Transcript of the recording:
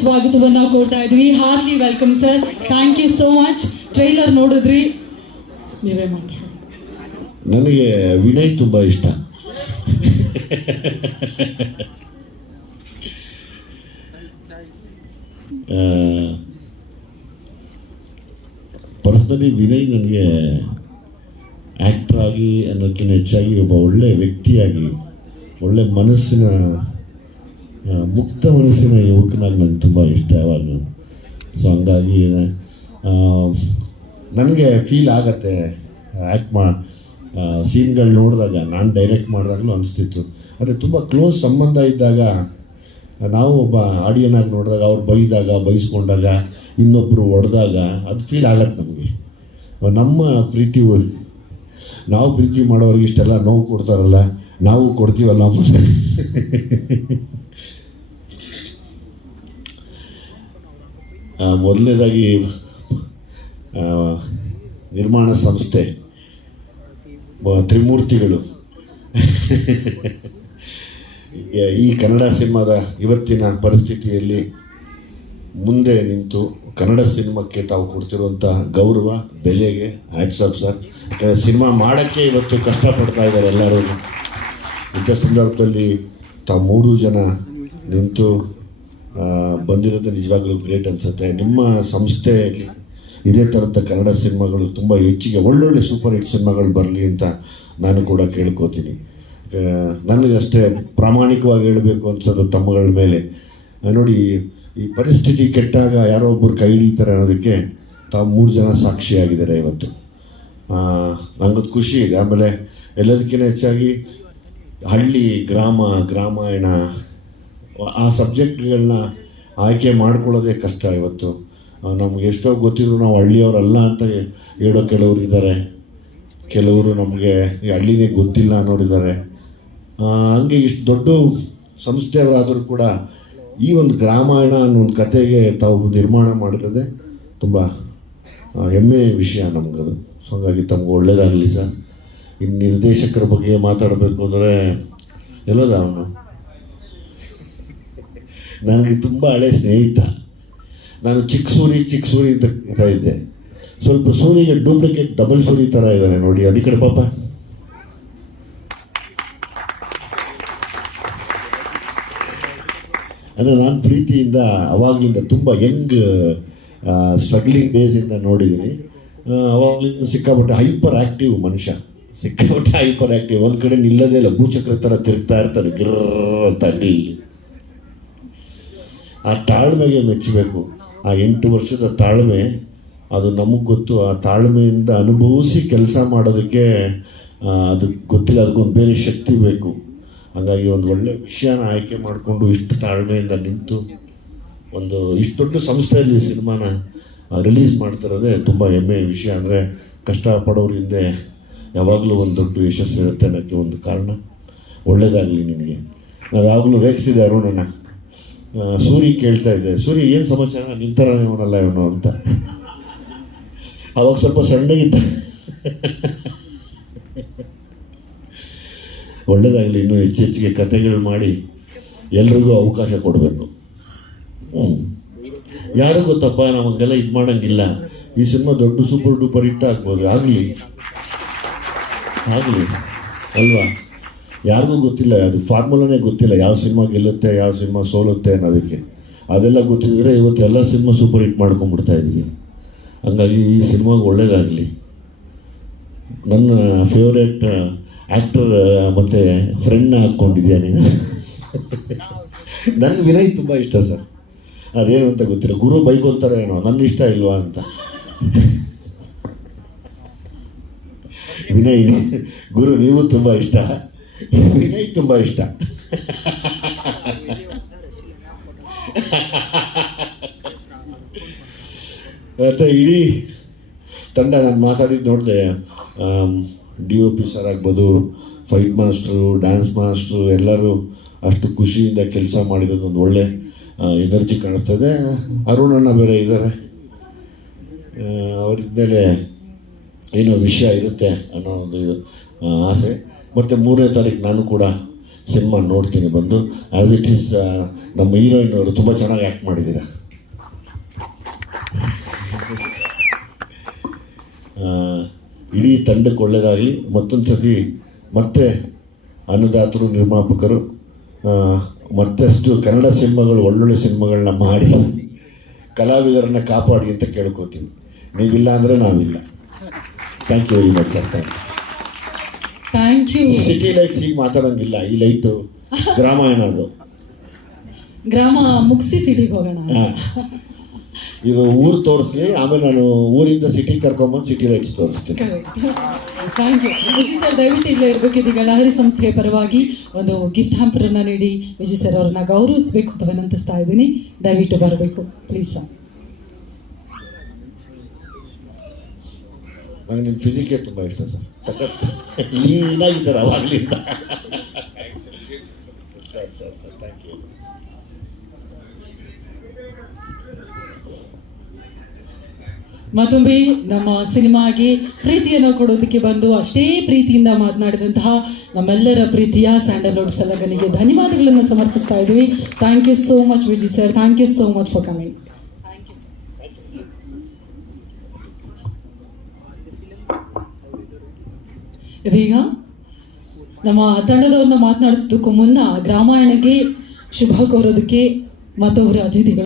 ಸ್ವಾಗತವನ್ನ ಕೊಡ್ತಾ ಇದ್ವಿ. ಹಾರ್ಲಿ welcome sir. Thank you so much. Trailer ನೋಡಿದ್ರಿ, ನೀವೇ ಮಾತಾಡಿ. ನನಗೆ ವಿನಯ್ ತುಂಬ ಇಷ್ಟ. ಪರ್ಸನಲಿ ವಿನಯ್ ನನಗೆ ಆ್ಯಕ್ಟರ್ ಆಗಿ ಅನ್ನೋದಕ್ಕಿಂತ ಹೆಚ್ಚಾಗಿ ಒಬ್ಬ ಒಳ್ಳೆಯ ವ್ಯಕ್ತಿಯಾಗಿ, ಒಳ್ಳೆ ಮನಸ್ಸಿನ ಮುಕ್ತ ಮನಸ್ಸಿನ ಯುವಕನಾಗಿ ನನಗೆ ತುಂಬ ಇಷ್ಟ ಯಾವಾಗ. ಸೊ ಹಂಗಾಗಿ ನನಗೆ ಫೀಲ್ ಆಗತ್ತೆ ಸೀನ್ಗಳು ನೋಡಿದಾಗ, ನಾನು ಡೈರೆಕ್ಟ್ ಮಾಡಿದಾಗಲೂ ಅನಿಸ್ತಿತ್ತು. ಅಂದರೆ ತುಂಬ ಕ್ಲೋಸ್ ಸಂಬಂಧ ಇದ್ದಾಗ, ನಾವು ಒಬ್ಬ ಆಡಿಯನ್ನಾಗಿ ನೋಡಿದಾಗ, ಅವ್ರು ಬೈಸ್ಕೊಂಡಾಗ, ಇನ್ನೊಬ್ಬರು ಹೊಡೆದಾಗ ಅದು ಫೀಲ್ ಆಗತ್ತೆ ನಮಗೆ. ನಮ್ಮ ಪ್ರೀತಿ, ನಾವು ಪ್ರೀತಿ ಮಾಡೋರಿಗೆ ಇಷ್ಟೆಲ್ಲ ನೋವು ಕೊಡ್ತಾರಲ್ಲ, ನಾವು ಕೊಡ್ತೀವಲ್ಲ. ಮೊದಲನೇದಾಗಿ ನಿರ್ಮಾಣ ಸಂಸ್ಥೆ ತ್ರಿಮೂರ್ತಿಗಳು ಈ ಕನ್ನಡ ಸಿನಿಮಾದ ಇವತ್ತಿನ ಪರಿಸ್ಥಿತಿಯಲ್ಲಿ ಮುಂದೆ ನಿಂತು ಕನ್ನಡ ಸಿನಿಮಾಕ್ಕೆ ತಾವು ಕೊಡ್ತಿರುವಂಥ ಗೌರವ, ಬೆಲೆಗೆ ಹ್ಯಾಟ್ಸ್ ಆಫ್ ಸರ್. ಸಿನಿಮಾ ಮಾಡೋಕ್ಕೆ ಇವತ್ತು ಕಷ್ಟಪಡ್ತಾ ಇದ್ದಾರೆ ಎಲ್ಲರೂ. ಇಂಥ ಸಂದರ್ಭದಲ್ಲಿ ತಾವು 3 ಜನ ನಿಂತು ಬಂದಿರೋದು ನಿಜವಾಗ್ಲೂ ಗ್ರೇಟ್ ಅನಿಸುತ್ತೆ. ನಿಮ್ಮ ಸಂಸ್ಥೆಯಲ್ಲಿ ಇದೇ ಥರದ ಕನ್ನಡ ಸಿನಿಮಾಗಳು ತುಂಬ ಹೆಚ್ಚಿಗೆ ಒಳ್ಳೊಳ್ಳೆ ಸೂಪರ್ ಹಿಟ್ ಸಿನಿಮಾಗಳು ಬರಲಿ ಅಂತ ನಾನು ಕೂಡ ಕೇಳ್ಕೋತೀನಿ. ನನಗಷ್ಟೇ ಪ್ರಾಮಾಣಿಕವಾಗಿ ಹೇಳಬೇಕು ಅನ್ಸೋದು ತಮ್ಮಗಳ ಮೇಲೆ. ನೋಡಿ, ಈ ಪರಿಸ್ಥಿತಿ ಕೆಟ್ಟಾಗ ಯಾರೋ ಒಬ್ಬರು ಕೈ ಹಿಡಿತಾರೆ ಅನ್ನೋದಕ್ಕೆ ತಾವು 3 ಜನ ಸಾಕ್ಷಿಯಾಗಿದ್ದಾರೆ ಇವತ್ತು. ನಂಗದು ಖುಷಿ ಇದೆ. ಆಮೇಲೆ ಎಲ್ಲದಕ್ಕಿಂತ ಹೆಚ್ಚಾಗಿ ಹಳ್ಳಿ, ಗ್ರಾಮಾಯಣ ಆ ಸಬ್ಜೆಕ್ಟ್ಗಳನ್ನ ಆಯ್ಕೆ ಮಾಡ್ಕೊಳ್ಳೋದೇ ಕಷ್ಟ ಇವತ್ತು. ನಮ್ಗೆ ಎಷ್ಟೋ ಗೊತ್ತಿದ್ರು ನಾವು ಹಳ್ಳಿಯವರಲ್ಲ ಅಂತ ಹೇಳೋ ಕೆಲವರು ಇದ್ದಾರೆ, ಕೆಲವರು ನಮಗೆ ಈ ಹಳ್ಳಿನೇ ಗೊತ್ತಿಲ್ಲ ಅನ್ನೋರಿದ್ದಾರೆ. ಹಂಗೆ ಇಷ್ಟು ದೊಡ್ಡ ಸಂಸ್ಥೆಯವರಾದರೂ ಕೂಡ ಈ ಒಂದು ಗ್ರಾಮಾಯಣ ಅನ್ನೋ ಒಂದು ಕತೆಗೆ ತಾವು ನಿರ್ಮಾಣ ಮಾಡಿರೋದೇ ತುಂಬ ಹೆಮ್ಮೆಯ ವಿಷಯ ನಮಗದು. ಸೊ ಹಾಗಾಗಿ ತಮ್ಗೆ ಒಳ್ಳೇದಾಗಲಿ ಸರ್. ಇನ್ನು ನಿರ್ದೇಶಕರ ಬಗ್ಗೆ ಮಾತಾಡಬೇಕು ಅಂದರೆ ಎಲ್ಲೋದ ಅವನು ನನಗೆ ತುಂಬ ಹಳೆ ಸ್ನೇಹಿತ. ನಾನು ಚಿಕ್ಕ ಸೂರಿ ಅಂತ ಇದ್ದೆ. ಸ್ವಲ್ಪ ಸೂರಿಗೆ ಡೂಪ್ಲಿಕೇಟ್ ಡಬಲ್ ಸೂರಿ ಥರ ಇದ್ದಾನೆ ನೋಡಿ, ಅದು ಈ ಕಡೆ ಪಾಪ. ಅಂದರೆ ನಾನು ಪ್ರೀತಿಯಿಂದ ಅವಾಗಲಿಂದ ತುಂಬ ಯಂಗ್ ಸ್ಟ್ರಗ್ಲಿಂಗ್ ಡೇಸಿಂದ ನೋಡಿದ್ದೀನಿ. ಅವಾಗಲಿಂದ ಸಿಕ್ಕಾಪಟ್ಟೆ ಹೈಪರ್ ಆ್ಯಕ್ಟಿವ್ ಮನುಷ್ಯ, ಸಿಕ್ಕಾಪಟ್ಟೆ ಹೈಪರ್ ಆ್ಯಕ್ಟಿವ್. ಒಂದು ಕಡೆ ನಿಲ್ಲದೇ ಇಲ್ಲ, ಭೂಚಕ್ರ ಥರ ತಿರುಗ್ತಾ ಇರ್ತಾರೆ ಗಿರ್ರ ಅಂತ. ಅಲ್ಲಿ ಆ ತಾಳ್ಮೆಗೆ ಮೆಚ್ಚಬೇಕು. ಆ 8 ವರ್ಷದ ತಾಳ್ಮೆ, ಅದು ನಮಗೆ ಗೊತ್ತು. ಆ ತಾಳ್ಮೆಯಿಂದ ಅನುಭವಿಸಿ ಕೆಲಸ ಮಾಡೋದಕ್ಕೆ ಅದಕ್ಕೆ ಗೊತ್ತಿಲ್ಲ, ಅದಕ್ಕೊಂದು ಬೇರೆ ಶಕ್ತಿ ಬೇಕು. ಹಾಗಾಗಿ ಒಂದು ಒಳ್ಳೆ ವಿಷಯನ ಆಯ್ಕೆ ಮಾಡಿಕೊಂಡು ಇಷ್ಟು ತಾಳ್ಮೆಯಿಂದ ನಿಂತು ಒಂದು ಇಷ್ಟು ದೊಡ್ಡ ಸಂಸ್ಥೆಯಲ್ಲಿ ಸಿನಿಮಾನ ರಿಲೀಸ್ ಮಾಡ್ತಿರೋದೇ ತುಂಬ ಹೆಮ್ಮೆಯ ವಿಷಯ. ಅಂದರೆ ಕಷ್ಟಪಡೋರ ಹಿಂದೆ ಯಾವಾಗಲೂ ಒಂದು ದೊಡ್ಡ ಯಶಸ್ಸು ಇರುತ್ತೆ ಅನ್ನೋಕ್ಕೆ ಒಂದು ಕಾರಣ. ಒಳ್ಳೆಯದಾಗಲಿ ನಿನಗೆ. ನಾವು ಯಾವಾಗಲೂ ರೇಗಿಸಿದೆ ಅರುಣನ. ಸೂರಿ ಕೇಳ್ತಾ ಇದ್ದೆ, ಸೂರಿ ಏನು ಸಮಾಚಾರ, ನಿಮ್ಮ ಥರ ಇವನಲ್ಲ ಇವನು ಅಂತ. ಅವಾಗ ಸ್ವಲ್ಪ ಸಣ್ಣಗಿದ್ದ. ಒಳ್ಳೆಯದಾಗಲಿ, ಇನ್ನೂ ಹೆಚ್ಚೆಚ್ಚಿಗೆ ಕಥೆಗಳು ಮಾಡಿ ಎಲ್ರಿಗೂ ಅವಕಾಶ ಕೊಡಬೇಕು. ಯಾರು ಗೊತ್ತಪ್ಪ, ನಮಗೆಲ್ಲ ಇದು ಮಾಡೋಂಗಿಲ್ಲ. ಈ ಸಿನಿಮಾ ದೊಡ್ಡ ಸೂಪರ್ ಡೂಪರ್ ಹಿಟ್ ಆಗ್ಬೋದು. ಆಗಲಿ ಅಲ್ವಾ? ಯಾರಿಗೂ ಗೊತ್ತಿಲ್ಲ, ಅದು ಫಾರ್ಮುಲಾನೇ ಗೊತ್ತಿಲ್ಲ, ಯಾವ ಸಿನಿಮಾ ಗೆಲ್ಲುತ್ತೆ, ಯಾವ ಸಿನಿಮಾ ಸೋಲುತ್ತೆ ಅನ್ನೋದಕ್ಕೆ. ಅದೆಲ್ಲ ಗೊತ್ತಿದ್ದರೆ ಇವತ್ತು ಎಲ್ಲ ಸಿನಿಮಾ ಸೂಪರ್ ಹಿಟ್ ಮಾಡ್ಕೊಂಡ್ಬಿಡ್ತಾ ಇದ್ದೀವಿ. ಹಂಗಾಗಿ ಈ ಸಿನಿಮಾಗೆ ಒಳ್ಳೇದಾಗಲಿ. ನನ್ನ ಫೇವ್ರೇಟ್ ಆ್ಯಕ್ಟರ್ ಮತ್ತು ಫ್ರೆಂಡ್ನ ಹಾಕ್ಕೊಂಡಿದ್ಯಾ ನೀನು. ನನಗೆ ವಿನಯ್ ತುಂಬ ಇಷ್ಟ ಸರ್. ಅದೇನು ಅಂತ ಗೊತ್ತಿಲ್ಲ, ಗುರು ಬೈಕೊಳ್ತಾರೆ ಏನೋ, ನನ್ನ ಇಷ್ಟ ಇಲ್ವಾ ಅಂತ. ವಿನಯ್ ಗುರು ನೀವು ತುಂಬ ಇಷ್ಟ, ವಿನಯ್ ತುಂಬ ಇಷ್ಟ. ಮತ್ತು ಇಡೀ ತಂಡ ನಾನು ಮಾತಾಡಿದ್ದು ನೋಡಿದೆ. DOP ಸರ್ ಆಗ್ಬೋದು, ಫೈಟ್ ಮಾಸ್ಟ್ರು, ಡ್ಯಾನ್ಸ್ ಮಾಸ್ಟ್ರು ಎಲ್ಲರೂ ಅಷ್ಟು ಖುಷಿಯಿಂದ ಕೆಲಸ ಮಾಡಿರೋದು ಒಂದು ಒಳ್ಳೆ ಎನರ್ಜಿ ಕಾಣಿಸ್ತದೆ. ಅರುಣಣ್ಣ ಬೇರೆ ಇದ್ದಾರೆ, ಅವರಿದ್ಮೇಲೆ ಏನೋ ವಿಷಯ ಇರುತ್ತೆ ಅನ್ನೋ ಒಂದು ಆಸೆ. ಮತ್ತು 3ನೇ ತಾರೀಕು ನಾನು ಕೂಡ ಸಿನಿಮಾ ನೋಡ್ತೀನಿ ಬಂದು. ಆ್ಯಸ್ ಇಟ್ ಈಸ್ ನಮ್ಮ ಹೀರೋಯಿನ್ ಅವರು ತುಂಬ ಚೆನ್ನಾಗಿ ಆ್ಯಕ್ಟ್ ಮಾಡಿದ್ದೀರ. ಇಡೀ ತಂಡಕ್ಕೆ ಒಳ್ಳೆಯದಾಗಲಿ. ಮತ್ತೊಂದು ಸತಿ ಮತ್ತೆ ಅನ್ನದಾತರು, ನಿರ್ಮಾಪಕರು ಮತ್ತಷ್ಟು ಕನ್ನಡ ಸಿನಿಮಾಗಳು, ಒಳ್ಳೊಳ್ಳೆ ಸಿನಿಮಾಗಳನ್ನ ಮಾಡಿ ಕಲಾವಿದರನ್ನು ಕಾಪಾಡಿ ಅಂತ ಕೇಳ್ಕೊತೀನಿ. ನೀವಿಲ್ಲ ಅಂದರೆ ನಾವಿಲ್ಲ. Thank you very much sir. Thank you. City lights ಈಗ ಮಾತಾಡೋಂಗಿಲ್ಲ, ಈ ಲೈಟು ಗ್ರಾಮಾಯಣ ಅದು. ಗ್ರಾಮ ಮುಗಿಸಿ ಸಿಟಿಗೆ ಹೋಗೋಣ. ಈಗ ಊರು ತೋರಿಸ್ಲಿ, ಆಮೇಲೆ ನಾನು ಊರಿಂದ ಸಿಟಿಗೆ ಕರ್ಕೊಂಬಂದು ಸಿಟಿ ಲೈಟ್ಸ್ ತೋರಿಸ್ತೀನಿ. Thank you Vijay sir. ದಯವಿಟ್ಟು ಇಲ್ಲೇ ಇರಬೇಕು. ಇದೀಗ ಲಹರಿ ಸಂಸ್ಥೆಯ ಪರವಾಗಿ ಒಂದು ಗಿಫ್ಟ್ ಹ್ಯಾಂಪರನ್ನು ನೀಡಿ ವಿಜಯ್ ಸರ್ ಅವ್ರನ್ನ ಗೌರವಿಸಬೇಕು ಅಂತ ವಿನಂತಿಸ್ತಾ ಇದ್ದೀನಿ. ದಯವಿಟ್ಟು ಬರಬೇಕು ಪ್ಲೀಸ್ ಸರ್. ನನಗೆ ನಿಮ್ಮ ಫಿಸಿಕೇ ತುಂಬ ಇಷ್ಟ ಸರ್. ಸಖತ್ ನೀನಾಗಿದ್ದಾರೆ ಅವಾಗಲಿಂದ. Sir sir sir thank you. ಮತ್ತೊಮ್ಮೆ ನಮ್ಮ ಸಿನಿಮಾಗೆ ಪ್ರೀತಿಯನ್ನು ಕೊಡೋದಕ್ಕೆ ಬಂದು ಅಷ್ಟೇ ಪ್ರೀತಿಯಿಂದ ಮಾತನಾಡಿದಂತಹ ನಮ್ಮೆಲ್ಲರ ಪ್ರೀತಿಯ ಸ್ಯಾಂಡಲ್ವುಡ್ ಸಲಗನಿಗೆ ಧನ್ಯವಾದಗಳನ್ನು ಸಮರ್ಪಿಸ್ತಾ ಇದ್ದೀವಿ. Thank you so much Vijay sir. Thank you so much for coming. ಇದೀಗ ನಮ್ಮ ತಂಡದವ್ರನ್ನ ಮಾತನಾಡಿಸೋದಕ್ಕೂ ಮುನ್ನ ಗ್ರಾಮಾಯಣಗೆ ಶುಭ ಕೋರೋದಕ್ಕೆ ಮತ್ತೊಬ್ಬರ ಅತಿಥಿಗಳು